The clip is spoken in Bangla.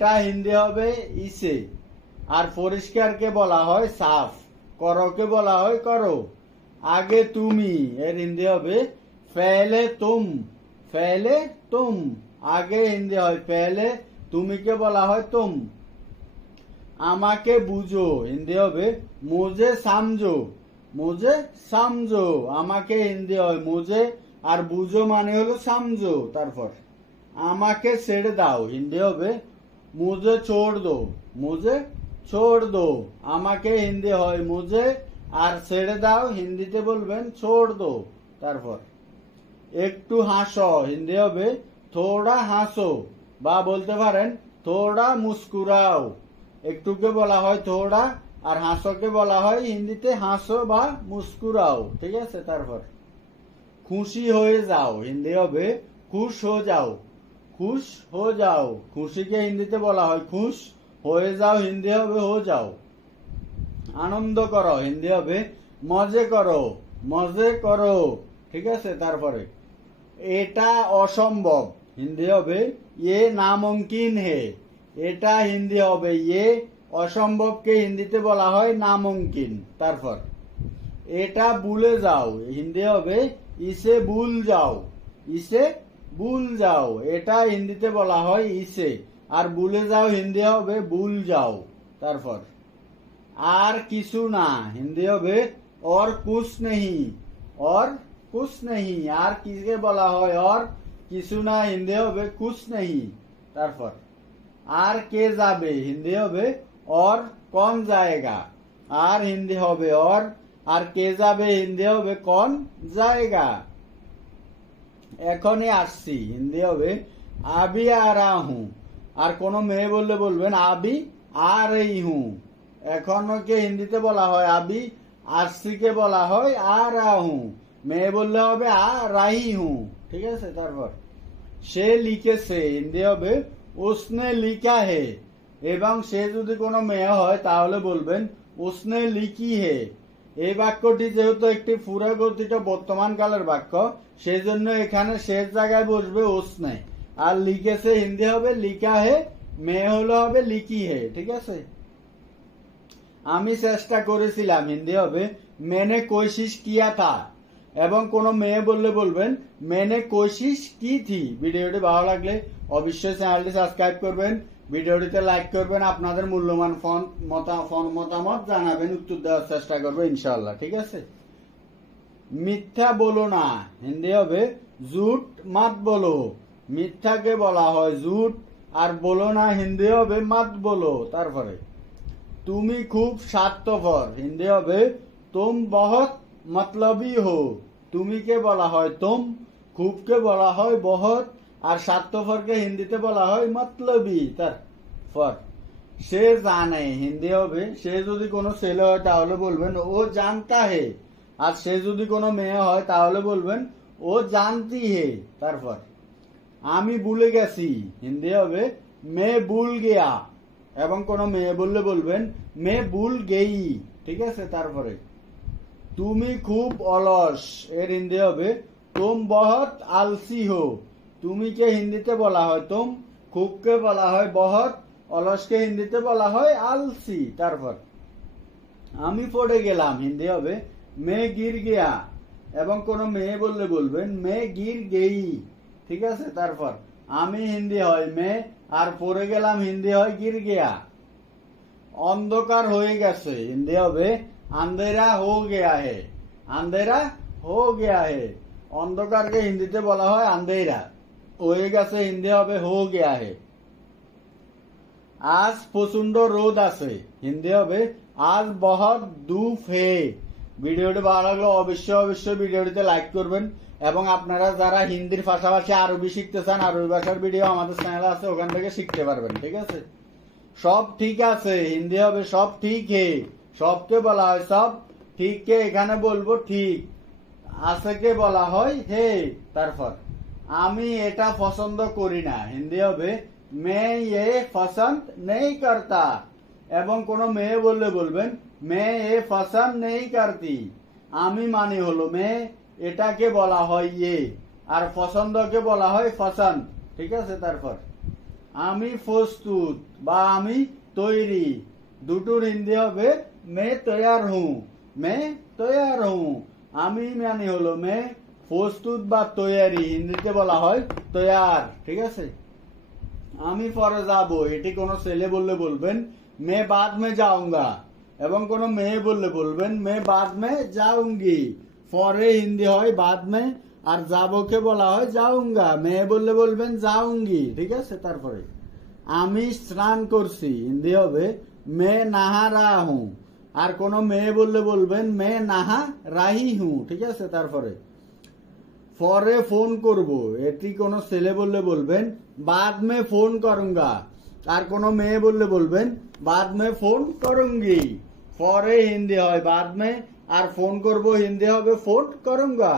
এটা হিন্দি হবে ইসে। আর পরিষ্কারকে বলা হয় সাফ, করোকে বলা হয় করো। আগে তুমি, এর হিন্দি হবে ফেলে তুম, ফেলে তুম। আগে হিন্দি হয় ফেলে, তুমিকে বলা হয় তুম। আমাকে বুঝো, হিন্দি হবে মুঝে সামজো, মুঝে সামজো। আমাকে হিন্দি হয় মুঝে, আর বুঝো মানে হলো সামজো। তারপর আমাকে ছেড়ে দাও, হিন্দি হবে মুঝে ছোড় দো, মুঝে ছোড় দো। আমাকে হিন্দি হয় মুঝে, আর ছেড়ে দাও হিন্দিতে বলবেন ছোড় দো। তারপর একটু হাসো, হিন্দি হবে থোড়া হাসো, বা বলতে পারেন থোড়া মুস্কুরাও। একটুকে বলা হয় থোড়া, আর হাসোকে বলা হয় হিন্দিতে হাসো বা মুস্কুরাও। ঠিক আছে। তারপর খুশি হয়ে যাও, হিন্দি হবে খুশ হো যাও, খুশ হো যাও। খুশিকে হিন্দিতে বলা হয় খুশ, হয়ে যাও হিন্দি হবে হো যাও। আনন্দ করো, হিন্দি হবে মজে করো, মজে করো। ঠিক আছে। তারপরে এটা অসম্ভব, হিন্দি হবে ইয়ে নামুমকিন হে। এটা হিন্দি হবে ইয়ে, অসম্ভবকে হিন্দিতে বলা হয় নামুমকিন। তারপর এটা ভুলে যাও, হিন্দি হবে ইসে ভুল যাও, ইসে ভুল যাও। এটা হিন্দিতে বলা হয় ইসে, আর ভুলে যাও হিন্দি হবে ভুল যাও। তারপর আর কিছু না, হিন্দি হবে और कुछ नहीं, और कुछ नहीं। আর কিসকে বলা হয় और কিছু না, হিন্দি হবে कुछ नहीं। তারপর আর কে যাবে, হিন্দি হবে और कौन जाएगा। আর হিন্দি হবে और, আর কে যাবে হিন্দি হবে कौन जाएगा। এখনই আসছি, হিন্দি হবে আবি আ রা হুঁ। আর কোন মেয়ে বললে বলবেন আবি আ রহি হুঁ। এখনকে হিন্দিতে বলা হয় আবি, আসছিকে বলা হয় আ রা হুঁ। মেয়ে বললে হবে আ রাহি হুঁ। ঠিক আছে। তারপর সে লিখেছে, হিন্দি হবে উসনে লিখা হে। এবং সে যদি কোনো মেয়ে হয় তাহলে বলবেন উসনে লিখি হে। এই বাক্যটি যেহেতু একটি পুরাগতিটা বর্তমান কালের বাক্য, সেই জন্য এখানে শেষ জায়গায় বসবে উসনে। আর লিখেছে হিন্দি হবে লিখা হে, মেয়ে হলো হবে লিখি হে। ঠিক আছে। আমি চেষ্টা করেছিলাম, হিন্দি হবে মেনে কোশিশ কিয়া থা। এবং কোন মেয়ে বললে বলবেন মেনে কোশিশ কি থি। ভিডিওটি ভালো লাগলে অবশ্যই চ্যানেলটি সাবস্ক্রাইব করবেন, ভিডিওটিতে লাইক করবেন, আপনাদের মূল্যবান মতামত জানাবেন, উত্তর দেওয়ার চেষ্টা করবো ইনশাআল্লাহ। ঠিক আছে। মিথ্যা বলো না, হিন্দি হবে ঝুট মাত বলো। মিথ্যাকে বলা হয় ঝুট, আর বলো না হিন্দি হবে মাত বলো। তারপরে তুমি খুব স্বার্থপর, হিন্দি হবে তুম বহুত মতলবী হো। তুমিকে বলা হয় তুম, খুবকে বলা হয় বহুত, আর স্বার্থপরকে হিন্দিতে বলা হয় মতলবী। তারপর সে জানে, হিন্দি হবে সে যদি কোনো ছেলে হয় তাহলে বলবেন ও জানতা হে, আর সে যদি কোনো মেয়ে হয় তাহলে বলবেন ও জানতি হে। তারপর আমি ভুলে গেছি, হিন্দি হবে মে ভুল গেয়া। এবং কোনো মেয়ে বললে বলবেন মে ভুল গেই। ঠিক আছে। তারপরে তুমি খুব অলস, এর হিন্দি হবে তুম বহুত আলসি হো। তুমিকে হিন্দিতে বলা হয় তুম, খুবকে বলা হয় বহুত, অলসকে হিন্দিতে বলা হয় আলসি। তারপর আমি পড়ে গেলাম, হিন্দি হবে মে গির গিয়া। এবং কোন মেয়ে বললে বলবেন মে গির গেই। ঠিক আছে। তারপর আমি হিন্দি হয় মে, আর পড়ে গেলাম হিন্দি হয় গির গিয়া। অন্ধকার হয়ে গেছে, হিন্দি হবে আন্ধেরা হো গেয়া হে, আন্ধেরা হো গেয়া হে। অন্ধকারকে হিন্দিতে বলা হয় আন্ধেরা, হয়ে গেছে হিন্দি হবে হো গেয়া হে। আজ প্রচন্ড রোদ আছে, হিন্দি হবে আজ বহুত ধূপ হে। ভিডিওটি ভালো লাগলে অবশ্যই ভিডিওটিতে লাইক করবেন, এবং আপনারা যারা হিন্দির পাশাপাশি আরবি শিখতে চান, আরবি ভাষার ভিডিও আমাদের চ্যানেলে আছে, ওখান থেকে শিখতে পারবেন। ঠিক আছে। সব ঠিক আছে, হিন্দি হবে সব ঠিক হে। সবকে বলা হয় সব, ঠিককে এখানে বলবো ঠিক, আছেকে বলা হয় হে। তারপর আমি এটা পছন্দ করি না, হিন্দি হবে মে ये पसंद नहीं करता। এবং কোন মেয়ে বললে বলবেন মে ये पसंद नहीं करती। আমি মানে হলো মে, এটাকে বলা হয় ইয়ে, আর পছন্দকে বলা হয় পছন্দ। ঠিক আছে। তারপর আমি প্রস্তুত বা আমি তৈরি, দুটোর হিন্দি হবে মে তৈয়ার হুঁ। মে তৈয়ার হুঁ। আমি মানে হলো মে, প্রস্তুত বা তৈয়ারি হিন্দিতে বলা হয় তৈয়ার। ঠিক আছে। আমি পরে যাব, এটি কোনো ছেলে বললে বলবেন মে বাদ মে যাউঙ্গা, এবং কোনো মেয়ে বললে বলবেন মে বাদ মে যাউঙ্গি। পরে হিন্দি হয় বাদ মে, আর যাবকে বলা হয় যাউঙ্গা। মেয়ে বললে বলবেন যাউঙ্গি। ঠিক আছে। তারপরে আমি স্নান করছি, হিন্দি হবে মে নাহা রা হুঁ, আর কোনো মেয়ে বললে বলবেন মে নাহা রাহি হুঁ। ঠিক আছে। তারপরে পরে ফোন করব, এটি কোনো ছেলে বললে বলবেন বাদ মে ফোন করুঙ্গা, আর কোনো মেয়ে বললে বলবেন বাদ মে ফোন করুঙ্গি। পরে হিন্দি হয় বাদ মে, আর ফোন করব হিন্দি হবে ফোন করুঙ্গা।